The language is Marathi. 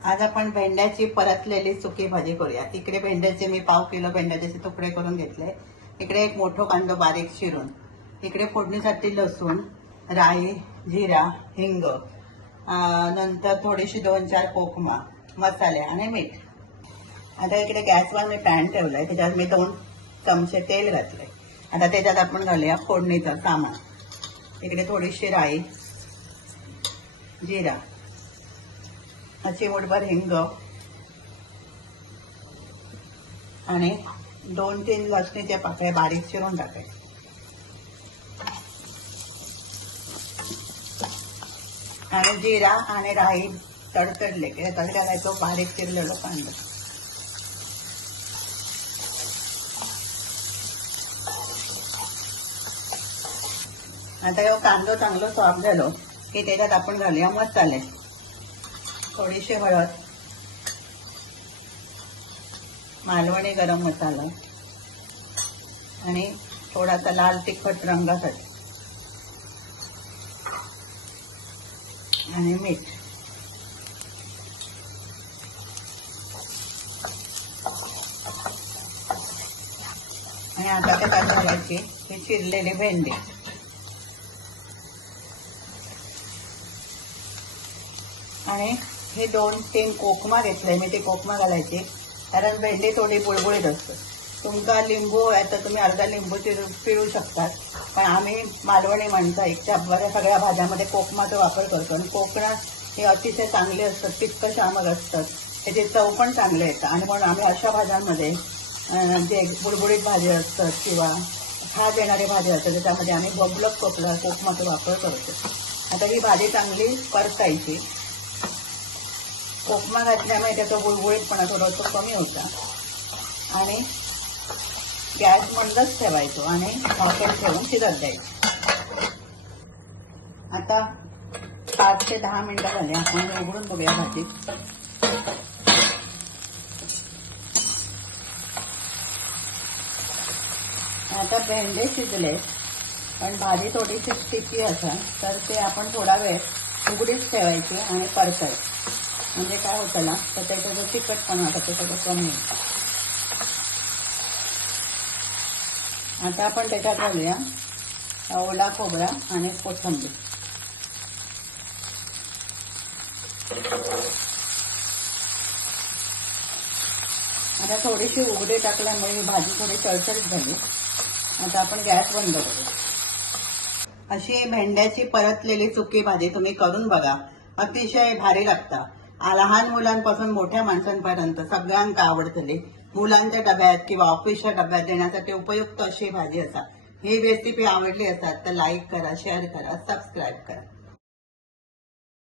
आज आपण भेंड्याची परतलेली सुकी भाजी करूया। इकडे भेंड्याचे मी पाव किलो भेंड्याचे तुकडे करून घेतले। इकडे एक मोठा कांदा बारीक चिरून, इकडे फोडणीसाठी लसूण, राई, जिरा, हिंग, नंतर थोडीशी 2-4 कोकमा, मसाले आणि मीठ। आता इकडे गॅसवर मी पॅन ठेवलाय, त्याच्यात मी 2 चमचे तेल घातले। आता त्याच्यात आपण घालूया फोडणीचं सामान। इकडे थोडीशी राई, जिरा, चिमूटभर हिंग आणि 2-3 लसणीचे पाकळ्या बारीक चिरून टाकायचे। आणि जिरा आणि राई तडतडले की त्यात घालायचं बारीक चिरलेलं कांदा। आता हा कांदा चांगला सॉफ्ट झालो की त्याच्यात आपण घालूया मसाले। थोडीशी हळद, मालवणी गरम मसाला आणि थोडासा लाल तिखट रंगासाठी आणि मीठ। आणि आता त्यात घालायची ही चिरलेली भेंडी आणि हे 2-3 कोकमा घेतले मी, ते कोकमा घालायचे कारण भेंडी थोडी बुळबुळीत असते। तुमचा लिंबू आहे तर तुम्ही अर्धा लिंबू पिळू शकतात, पण आम्ही मालवणी माणसं इतक्या बऱ्या सगळ्या भाज्यामध्ये कोकमाचा वापर करतो। आणि कोकणात हे अतिशय चांगले असतात, पित्तशामक असतात, त्याची चव पण चांगले येतं। आणि म्हणून आम्ही अशा भाज्यांमध्ये जे बुडबुडीत भाजी असतात किंवा खाज येणारी भाजी असतात त्याच्यामध्ये आम्ही बबलक कोकमाचा वापर करतो। आता ही भाजी चांगली परतायची। कोकमा घातल्यामुळे त्याचा बुळबुळीतपणा थोडासा कमी होता आणि गॅस मंदच ठेवायचो आणि झाकण ठेवून शिजत द्यायचं। आता 5 ते 10 मिनिटं झाली, आपण उघडून बघूया भाजी। आता भेंडे शिजले पण भाजी थोडीशी स्टिकी असेल तर ते आपण थोडा वेळ उघडीच ठेवायची आणि परतायची, म्हणजे काय होतं ना तर त्याचा जो तिखटपणा होता ते थोडं कमी होतं। आता आपण त्याच्यात घालूया ओला खोबरा आणि कोथिंबीर। आता थोडीशी उघडी टाकल्यामुळे भाजी थोडी चळचळीत झाली। आता आपण गॅस बंद करू। अशी भेंड्याची परतलेली सुकी भाजी तुम्ही करून बघा, अतिशय भारी लागता। लहान मुलांपासून मोठ्या माणसांपर्यंत सगळ्यांना आवडतली। मुलांच्या डब्यात किंवा ऑफिसच्या डब्यात देण्यासाठी उपयुक्त अशी भाजी असा। ही रेसिपी आवडली असाल तर लाईक करा, शेअर करा, सबस्क्राईब करा।